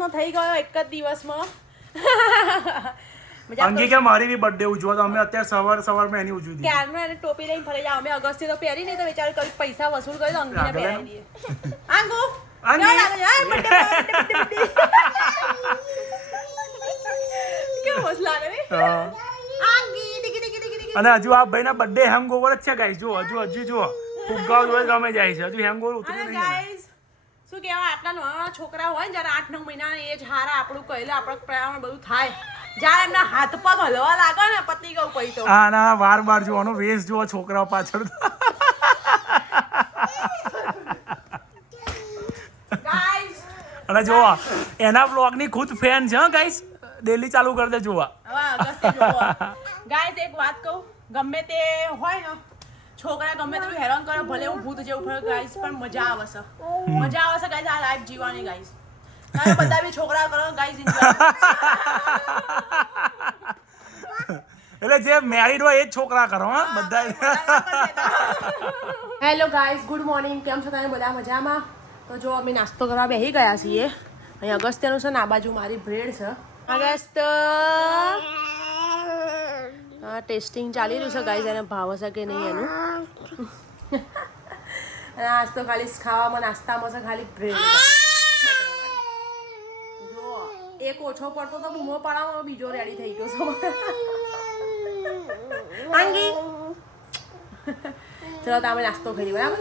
વર્ષનો થઈ ગયો એક જ દિવસમાં. અંગી કે મારી બી બર્થડે ઉજવો તો અમે અત્યારે સવારમાં એની ઉજવી દીધી. ક્યારનો એને ટોપી લઈને ફરી જાવ. અમે અગસ્ટથી તો પહેરી નહીં તો વિચાર કરી પૈસા વસૂલ કરી તો અંગીને પહેરાવી દઈએ. આંગુ કેવું મસ્ત લાગે ને. અને હજુ આ ભાઈના બર્થડે હેંગઓવર જ છે ગાઈસ. જો હજુ જો ફુગ્ગાઓ જોઈ ગમે જાય છે. હજુ હેંગઓવર ઉતર્યું નહીં. ગાઈસ શું કહેવાય આટલા નાના છોકરા હોય ને જ્યારે 8-9 મહિનાના એજ હારા આપણું કહેલા આપણે પ્રમાણ બધું થાય. જ્યારે એમના હાથ પગ હલવા લાગે ને પતી ગયું પછી તો. હા ના વાર જોવાનો વેશ જોવો છોકરાઓ પાછળ. ગાઈસ અને જોવા એના બ્લોગની ખુદ ફેન છે ગાઈસ. ડેલી ચાલુ કરી દે જોવા. ગાઈસ એક વાત કહું ગમે તે હોય ને છોકરા ગમે તેટલું હેરાન કરે ભલે હું ભૂત જેવું ફરે ગાઈસ પણ મજા આવે છે ગાઈસ આ લાઈફ જીવવાની ગાઈસ. તમે બધા બી છોકરા કરો ગાઈસ એન્જોય. એટલે જે મેરિડ હોય એ જ છોકરા કરો હા બધા. Hello guys good morning. કેમ છો તમે બધા મજામાં? તો જો અમે નાસ્તો કરવા બેસી ગયા છીએ. અહીં અગસ્ત્યનું છે ને આ બાજુ મારી બ્રેડ છે. અગસ્ત હા ટેસ્ટિંગ ચાલી રહ્યું છે ગાઈસ. એને ભાવ છે કે નહીં એનું. નાસ્તો ખાલી ખાવામાં નાસ્તામાં છે ખાલી બ્રેડ. જો એક ઓછો પડતો તો બૂમો પાડવામાં બીજો રેડી થઈ ગયો છે. આંગી ચલો તમે નાસ્તો કરી બરાબર.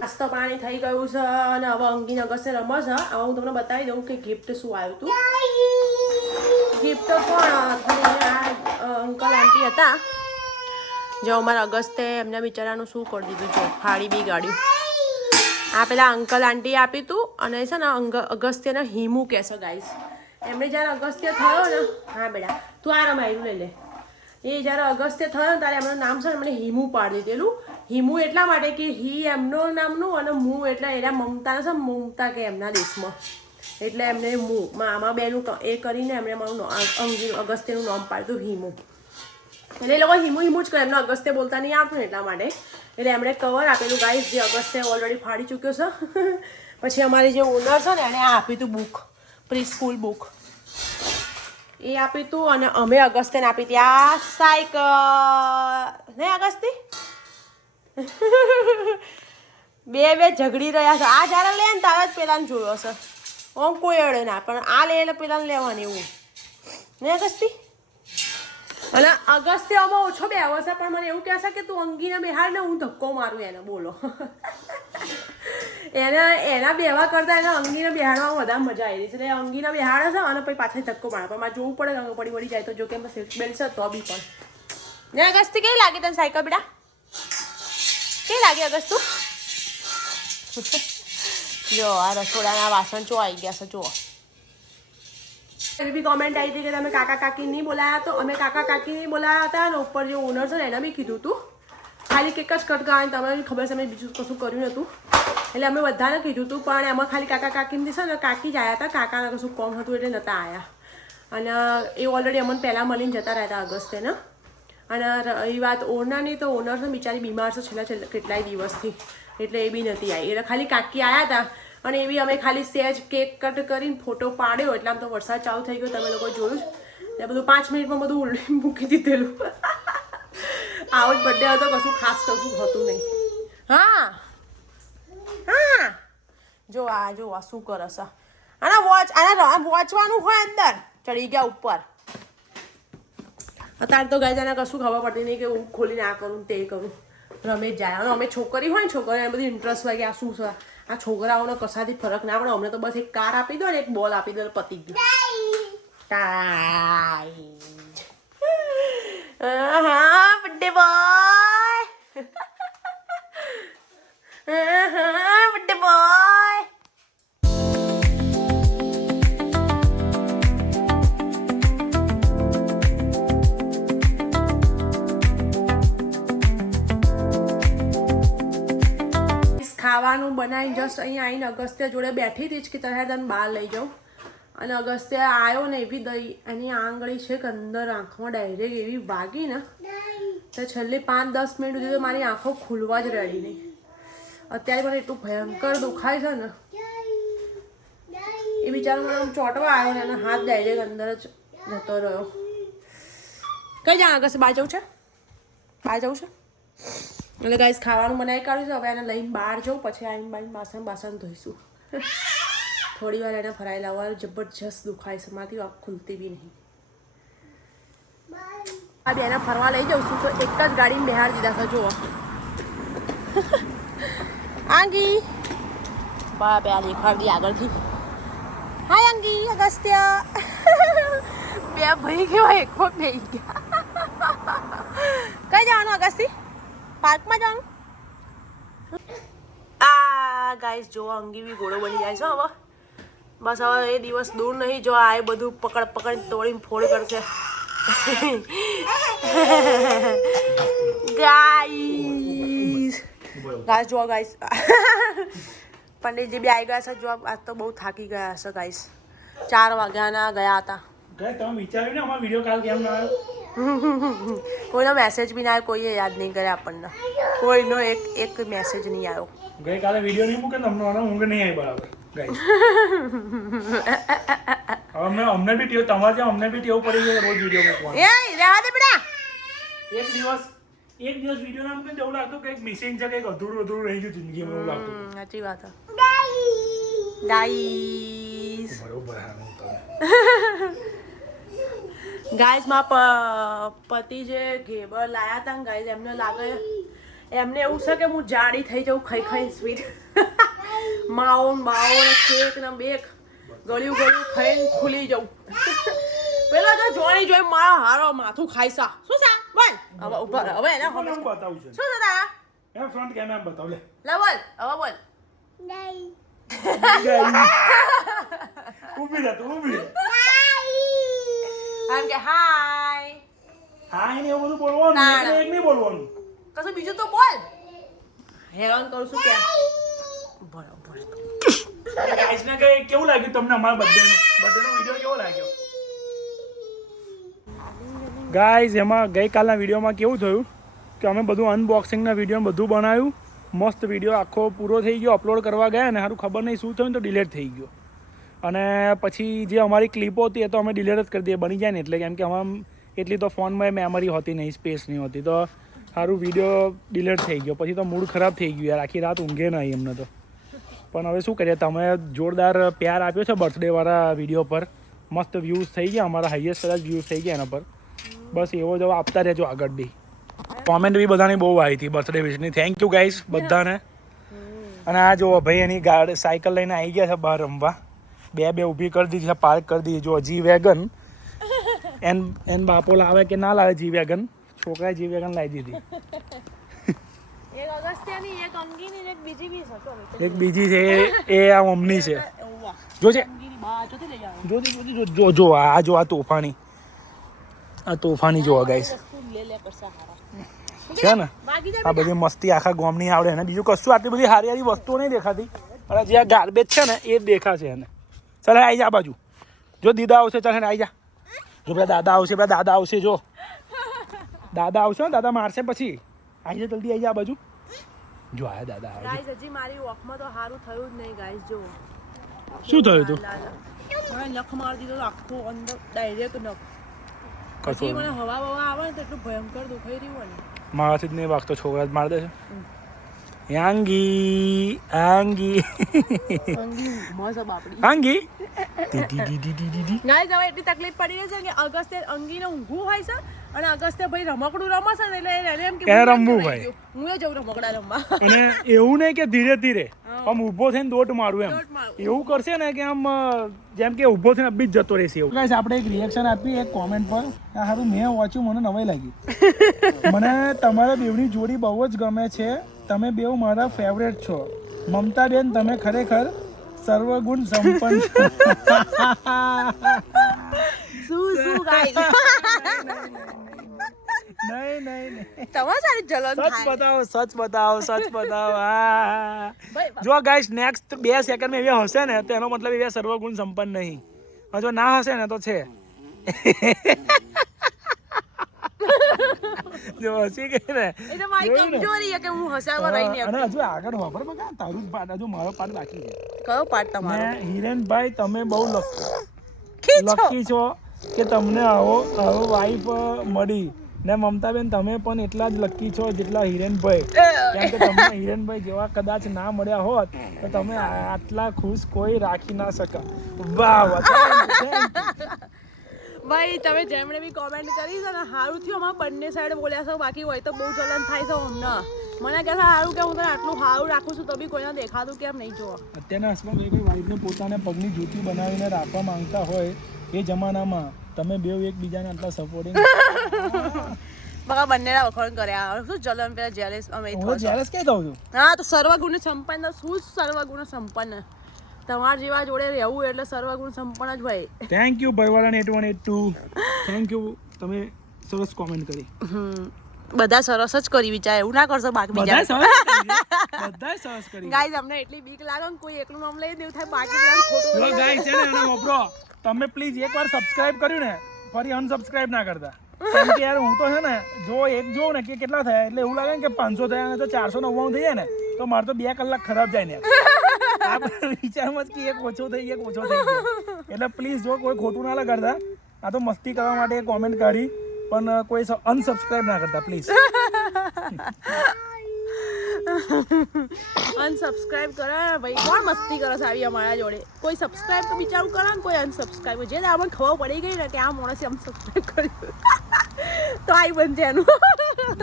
નાસ્તો પાણી થઈ ગયું છે અને હવે અંગી અગસ્ત્ય રમે છે. હવે હું તમને બતાવી દઉં કે ગિફ્ટ શું આવ્યું હતું. ગિફ્ટ તો કોણ અંકલ આંટી હતા. જો અમારા અગસ્ત્ય એમના બિચારાનું શું કરી દીધું છે ફાડી બી ગાડ્યું. આ પેલા અંકલ આંટી આપ્યું હતું અને છે ને અગસ્ત્યને હિમુ કહેશે ગાઈસ. એમને જ્યારે અગસ્ત્ય થયો ને હા બેટા તું આ રમાયલું લઈ લે. એ જ્યારે અગસ્ત્ય થયો ને ત્યારે એમનું નામ છે ને એમને હિમુ પાડી દીધેલું. હિમુ એટલા માટે કે હી એમનો નામનું અને મુ એટલે એના મમતા છે મમતા કે એમના દેશમાં એટલે એમને મુ મામા બેનું એ કરીને એમણે મારું અગસ્ત્યનું નામ પાડ્યું હિમુ. એટલે એ લોકો હિમુ જ કરે એમને અગસ્ત્ય બોલતા નહીં આવતું ને એટલા માટે. એટલે એમણે કવર આપેલું ગાઈસ જે અગસ્ત્ય ઓલરેડી ફાડી ચૂક્યો છે. પછી અમારી જે ઓનર છે ને એણે આપ્યું હતું બુક પ્રી સ્કૂલ બુક એ આપ્યું હતું અને અમે અગસ્ત્યને આપી હતી આ સાયકલ ને અગસ્તી. બે ઝઘડી રહ્યા છે. આ જ્યારે લે ને તારા જ પેલાને જોયો છે. ઓમ કોઈ અડે ના પણ આ લે એટલે પેલાને લેવાની એવું ને અગસ્તી. અને અગસ્ત્યમાં ઓછો બે આવશે પણ મને એવું કહેશે કે તું અંગીને બેહાડ ને હું ધક્કો મારું એને બોલો. એના બેવા કરતા એને અંગીને બેહાડવામાં વધારે મજા આવી રહી છે. એટલે અંગીને બેહાડે છે અને પછી પાછળ ધક્કો મારે પણ મારે જોવું પડે કે પડી જાય તો જો કે સીટ બેલ્ટ છે તો બી પણ. ને અગસ્તી કેવી લાગી તને સાયકલ બેટા? કેવી લાગી અગસ્તુ? જો આ રસોડાના વાસણ ચો આવી ગયા છે જુઓ. એવી બી કોમેન્ટ આવી હતી કે તમે કાકા કાકી નહીં બોલાયા તો અમે કાકા કાકી નહીં બોલાયા હતા અને ઉપર જે ઓનર છે ને એને બી કીધું હતું. ખાલી કેક જ કટકાવાની તમને ખબર છે અમે બીજું કશું કર્યું નહોતું એટલે અમે બધાને કીધું હતું પણ એમાં ખાલી કાકા કાકીને છે ને કાકી જ આવ્યા હતા. કાકાને કશું કોમ હતું એટલે નહોતા આવ્યા અને એ ઓલરેડી અમને પહેલાં મળીને જતા રહ્યા હતા અગસ્ત્યને. અને એ વાત ઓનરની તો ઓનર છે બિચારી બીમાર છે છેલ્લા કેટલાય દિવસથી એટલે એ બી નથી આવી. એટલે ખાલી કાકી આવ્યા હતા અને એ બી અમે ખાલી સેજ કેક કટ કરીને ફોટો પાડ્યો એટલે આમ તો વરસાદ ચાલુ થઈ ગયો તમે લોકો જોયું જ. એટલે બધું 5 મિનિટમાં બધું ઉલટી મૂકી દીધેલું. આવો જ બર્થડે હતો કશું ખાસ કશું હતું નહીં. હા હા જો આ શું કરે છે આના વોચવાનું હોય અંદર ચડી ગયા ઉપર. અત્યારે તો ગાય જાને કશું ખબર પડતી નહીં કે હું ખોલીને આ કરું તે કરું રમે જ જાય. અને અમે છોકરી હોય ને છોકરીને બધી ઇન્ટરેસ્ટ હોય કે આ શું છે આ છોકરાઓને કશાથી ફરક ના પડે. અમને તો બસ એક કાર આપી દો ને એક બોલ આપી દો પતી ગયું. હા બર્થડે બોય બર્થડે બોય. ખાવાનું બનાવીને જસ્ટ અહીંયા આવીને અગસ્ત્ય જોડે બેઠી હતી જ કે તને બહાર લઈ જાઉં અને અગસ્ત્ય આવ્યો ને એવી દઈ એની આંગળી છે કે અંદર આંખમાં ડાયરેક્ટ એવી વાગી ને તો છેલ્લી 5-10 મિનિટ સુધી તો મારી આંખો ખુલવા જ રેડી નહીં. અત્યારે મને એટલું ભયંકર દુખાય છે ને એ બિચારો મને આમ ચોંટવા આવ્યો ને એનો હાથ ડાયરેક્ટ અંદર જ જતો રહ્યો. કઈ જા આગળ બહાર જવું છે? બહાર જવું છે એટલે ગાઈસ ખાવાનું બનાવી કાઢ્યું છે. હવે એને લઈને બહાર જવું, પછી આવીને બાસણ ધોઈશું. થોડી વાર એને ફરાઈ લાવવાનું. જબરજસ્ત દુખાય છે, મારી આંખ ખુલતી બી નહીં. આ બેને ફરવા લઈ જાઉં છું તો એક જ ગાડીને બેહાડી દીધા છે. જુઓ આંગી બાપ આ દેખાડી આગળથી. હાય આંગી, અગસ્ત્ય. બે ભાઈ કેવા એક પગ બે ગયા. કઈ જવાનું અગસ્તી? પાર્કમાં જવાનું? આ ગાઈસ જો અંગી બી ઘોડો બની જાય છે હવે. બસ હવે એ દિવસ દૂર નહીં જો આ એ બધું પકડ તોડીને ફોડ કરશે. ગાઈસ જો ગાઈસ પંડિતજી બી આવી ગયા છે. જો આજ તો બહુ થાકી ગયા હશે ગાઈસ. 4 વાગ્યાના ગયા હતા. તમે વિચાર્યું ને અમારો વિડીયો કાલ કેમ ના આવ્યો? કોઈનો મેસેજ બી ના આવ્યો, કોઈએ યાદ નહીં કરે આપણને. કોઈનો એક મેસેજ નહીં આવ્યો. ગઈકાલે વિડીયો નહીં મૂકે તમને ઊંઘ નહીં આવી બરાબર ગાઈસ. અમને બી ટેવ, તમારે ત્યાં અમને બી ટેવ પડી ગઈ રોજ વિડીયો મૂકવાનો. એ રહેવા દે બેટા. એક દિવસ વિડીયો ના મૂકે એવું લાગતું કંઈક મિસિંગ છે, કંઈક અધૂરું રહી ગયું જિંદગીમાં એવું લાગતું. સાચી વાત. ગાઈસ બરોબર. ગાઈસ માં પતિ જે ઘેબર લાયા હતા ને ગાઈસ, એમને લાગે એમને એવું છે કે હું જાડી થઈ જાઉં ખાઈ સ્વીટ. માવો ને કેક ને બેક ગળ્યું ખાઈને ખુલી જાઉં. પેલા તો જોઈ મારા હારો માથું ખાઈસા. શું સા બોલ હવે ઉપર હવે એને બતાવું છે. શું થતા એ ફ્રન્ટ કેમેરા બતાવ લે. લે બોલ હવે બોલ. ઊભી રહે. આમ કે હાય. હાય ને એવું બધું બોલવાનું, એક નહીં બોલવાનું. કશું બીજું તો બોલ. હેરાન કરું છું કે બરાબર. ગાઈસ ને કેવું લાગ્યું તમને અમારા બર્થડેનો વિડીયો કેવો લાગ્યો? ગાઈસ એમાં ગઈકાલના વિડીયોમાં કેવું થયું કે અમે બધું અનબોક્સિંગના વિડીયો બધું બનાવ્યું. મસ્ત વિડીયો આખો પૂરો થઈ ગયો. અપલોડ કરવા ગયા ને સારું ખબર નહીં શું થયું તો ડિલીટ થઈ ગયો. અને પછી જે અમારી ક્લિપો હતી એ તો અમે ડિલીટ જ કરી દઈએ બની જાય ને એટલે, કેમ કે અમારા એટલી તો ફોનમાં મેમરી હોતી નહીં, સ્પેસ નહીં હોતી, તો સારું વિડીયો ડિલીટ થઈ ગયો. પછી તો મૂડ ખરાબ થઈ ગયું યાર, આખી રાત ઊંઘે નહીં એમને તો. પણ હવે શું કરીએ, તમે જોરદાર પ્યાર આપ્યો છે બર્થડેવાળા વિડીયો પર. મસ્ત વ્યૂઝ થઈ ગયા, અમારા હાઈએસ્ટ કદાચ વ્યૂઝ થઈ ગયા એના પર. બસ એવો જવાબ આપતા રહેજો આગળ બી. કોમેન્ટ બી બધાની બહુ આવી હતી બર્થડે વિશની. થેન્ક યુ ગાઈસ બધાને. અને આ જો ભાઈ એની સાયકલ લઈને આવી ગયા છે બહાર રમવા. બે ઊભી કરી દીધી છે, પાર્ક કરી દીધી. જો જી વેગન એન બાપો લાવે કે ના લાવે જી વેગન, છોકરાએ જી વેગન લાવી દીધી. એક બીજી છે એ આ મમ્મી છે. જોજે જો આ તોફાની જોવા ગાઈસ છે ને. આ બધી મસ્તી આખા ગામની આવડે ને, બીજું કશું આટલી બધી હારી વસ્તુઓ નહીં દેખાતી. અને જે આ ગાર્બેજ છે ને એ જ દેખાશે એને. ચાલ આવી જા બાજુ. જો દીદા આવશે ચાલ આવી જા. જો પેલા દાદા આવશે. જો દાદા આવશે, દાદા મારશે પછી. આવી જા જલ્દી, આવી જા બાજુ. જો આયા દાદા આવે. ગાઈસ હજી મારી વોકમાં તો સારું થયું જ નહીં ગાઈસ. જો શું થયું તું? મને નખ મારી દીધો આખો અંદર ડાયરેક્ટ નખ. પછી મને હવા આવે ને તો એટલું ભયંકર દુખાઈ રહ્યું ને. મારાથી જ નહીં વાગતો, છોકરા જ માર દે છે. આંગી ગાઈસ હવે એટલી તકલીફ પડી રહી છે કે અગસ્ત્ય અંગીને ઊંઘું હોય છે અને અગસ્ત્ય ભાઈ રમકડું રમશે ને એટલે એને એમ કે એને રમવું ભાઈ. હું એ જઉં રમકડા રમવા. અને એવું નહીં કે ધીરે ધીરે આમ ઊભો થઈને દોટ મારું એમ એવું કરશે ને કે આમ જેમ કે ઊભો થઈને અબી જ જતો રહેશે એવું. ગાઈસ આપણે એક રિએક્શન આપી એક કોમેન્ટ પર. આ સારું મેં વાંચ્યું, મને નવાઈ લાગી. મને તમારા બેવની જોડી બહુ જ ગમે છે. તમે બેવ મારા ફેવરેટ છો. મમતાબેન તમે ખરેખર સર્વગુણ સંપન્ન છો. શું ગાઈસ નહીં તમારે સારી જલન થાય. સચ બતાવો. જો ગાઈસ નેક્સ્ટ 2 સેકન્ડ એવી હશે ને તો એનો મતલબ એવા સર્વગુણ સંપન્ન નહીં. જો ના હશે ને તો છે. જો હસી ગઈ ને એ તો મારી કમજોરી છે કે હું હસાવા રહી નહીં અને હજુ આગળ વાપર બકા તારું જ પાટ હજુ મારો પાટ બાકી છે. કયો પાર્ટ તમારો? ને હિરેનભાઈ તમે બહુ ખીચો. લકી છો કે તમને આવો વાઈફ મળી ને મમતાબેન તમે પણ એટલા જ લકી છો જેટલા હિરેનભાઈ. કેમ કે તમને હિરેનભાઈ જેવા કદાચ ના મળ્યા હોત તો તમે આટલા ખુશ કોઈ રાખી ના શકા. વાહ ભાઈ તમે જેમણે બી કોમેન્ટ કરી છે ને સારું થયું અમારા બંને સાઈડ બોલ્યા છો, બાકી હોય તો બહુ ચલન થાય છે અમને. મને કહે છે સારું કે હું તને આટલું સારું રાખું છું તો બી કોઈને દેખાતું કેમ નહીં જોવા. અત્યારના હસબન્ડ કોઈ વાઈફને પોતાને પગની જૂતી બનાવીને રાખવા માંગતા હોય એ જમાનામાં તમે બે એકબીજાને આટલા સપોર્ટિંગ બકા બંનેના વખાણ કર્યા. શું ચલન પેલા જેલેસ અમે હું જેલસ કઈ કહું છું. હા તો સર્વગુણ સંપન્ન શું સર્વગુણ સંપન્ન તમારા જેવા જોડે રહેવું એટલે સર્વગુણ સંપન્ન જ હોય. થેન્ક યુ ભરવાડા 8182 થેન્ક યુ તમે સરસ કોમેન્ટ કરી. બધા સરસ જ કરી વિચાર એવું ના કરશો બાકી બધાય બીજા સરસ કરી ગાઈઝ અમને એટલી બીક લાગે ને કોઈ એકલું નામ લઈ દેવું થાય બાકી બધા ખોટું જો ગાઈસ છે ને એને વાપરો તમે પ્લીઝ એકવાર સબસ્ક્રાઇબ કર્યું ને ફરી અનસબસ્ક્રાઇબ ના કરતા. કેમ કે યાર હું તો છે ને જો એક જોઉં ને કે કેટલા થયા એટલે એવું લાગે ને કે 500 થયા ને તો 499 થઈ જાય ને તો મારે તો 2 કલાક ખરાબ જાય ને આ વિચારમાં જ કે એક ઓછો થઈ ગયો એટલે પ્લીઝ જો કોઈ ખોટું ના લગાડતા. આ તો મસ્તી કરવા માટે કોમેન્ટ કરી પણ કોઈ અનસબસ્ક્રાઇબ ના કરતા પ્લીઝ. અનસબસ્ક્રાઇબ કરે ભાઈ કોણ મસ્તી કરે છે આવી અમારા જોડે. કોઈ સબસ્ક્રાઇબ તો બિચારું કરે ને કોઈ અનસબસ્ક્રાઇબ જે આપણને ખબર પડી ગઈ ને કે આ માણસે અનસબસ્ક્રાઇબ કર્યું તો આઈ બનશે એનું.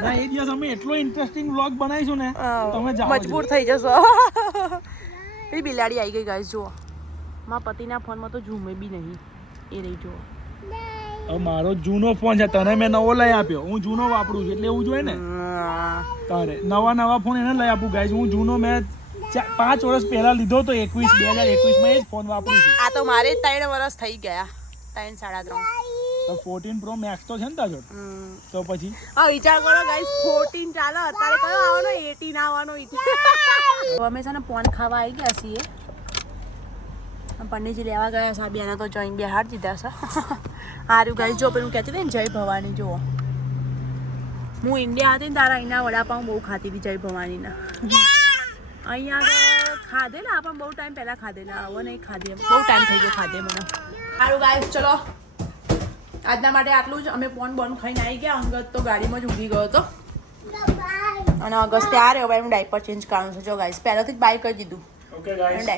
ના એ દિવસ અમે એટલો ઇન્ટરેસ્ટિંગ વ્લોગ બનાવીશું ને તમે જાઓ મજબૂર થઈ જશો. એ બિલાડી આવી ગઈ ગાઈસ જુઓ. મારા પતિના ફોનમાં તો ઝૂમે બી નહીં એ રહી જુઓ. હવે મારો જૂનો ફોન છે તને મેં નવો લઈ આપ્યો હું જૂનો વાપરું છું એટલે એવું જોઈએ ને તારે નવા ફોન એને લઈ આપું ગાઈસ. હું જૂનો મેં 5 વર્ષ પહેલા લીધો તો 2021 માં એ જ ફોન વાપરું છું. આ તો મારે 3 વર્ષ થઈ ગયા 3 3.5. તો 14 પ્રો મેક્સ તો છે ને તાજો તો પછી હા વિચાર કરો ગાઈસ 14 ચાલો અત્યારે કયો આવવાનો 18 આવવાનો. અમે છે ને પોન ખાવા આવી ગયા છીએ. પંડિતજી લેવા ગયા સાબિયાને તો જોઈને બે હાર દીધા છે. હારું ગાઈસ જો પેલું કહેતી હતી ને જય ભવાની જુઓ. હું ઇન્ડિયા હતી ને તારા અહીંના વડાપાઉં બહુ ખાતી હતી જય ભવાનીના. અહીંયા આગળ ખાધેલા પણ બહુ ટાઈમ પહેલાં ખાધેલા હવે નહીં ખાધી બહુ ટાઈમ થઈ ગયો ખાધે મને. સારું ગાઈસ ચલો આજના માટે આટલું જ. અમે પોન બોન ખાઈને આવી ગયા. અંગત તો ગાડીમાં જ ઊંઘી ગયો હતો અને અગસ્તે આ રહ્યો ભાઈ હું ડાયપર ચેન્જ કરવાનું છે. જો ગાઈસ પહેલાથી જ બાય કરી દીધું. ઓકે ગાઈસ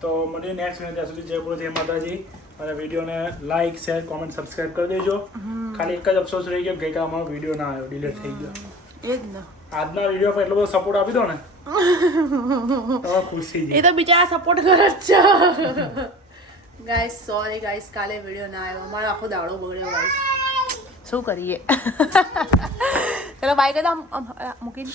તો મળીએ નેક્સ્ટ વિડિયો. ત્યાં સુધી જય બોલો જય માતાજી. અને વિડીયોને લાઈક શેર કોમેન્ટ સબસ્ક્રાઇબ કરી દેજો. ખાલી એક જ અફસોસ રહી ગયો ગઈકાલ અમારો વિડીયો ના આવ્યો ડિલીટ થઈ ગયો. એ જ ને આજના વિડીયો પર એટલો બધો સપોર્ટ આપી દો ને તો ખુશ થઈ જાય. એ તો બિચારા સપોર્ટ કરે જ છે. ગાઈસ સોરી ગાઈસ કાલે વિડીયો ના આવ્યો અમારો આખો દાડો બગડ્યો ગાઈસ. શું કરીએ. ચલો બાય કરી દો મૂકીને.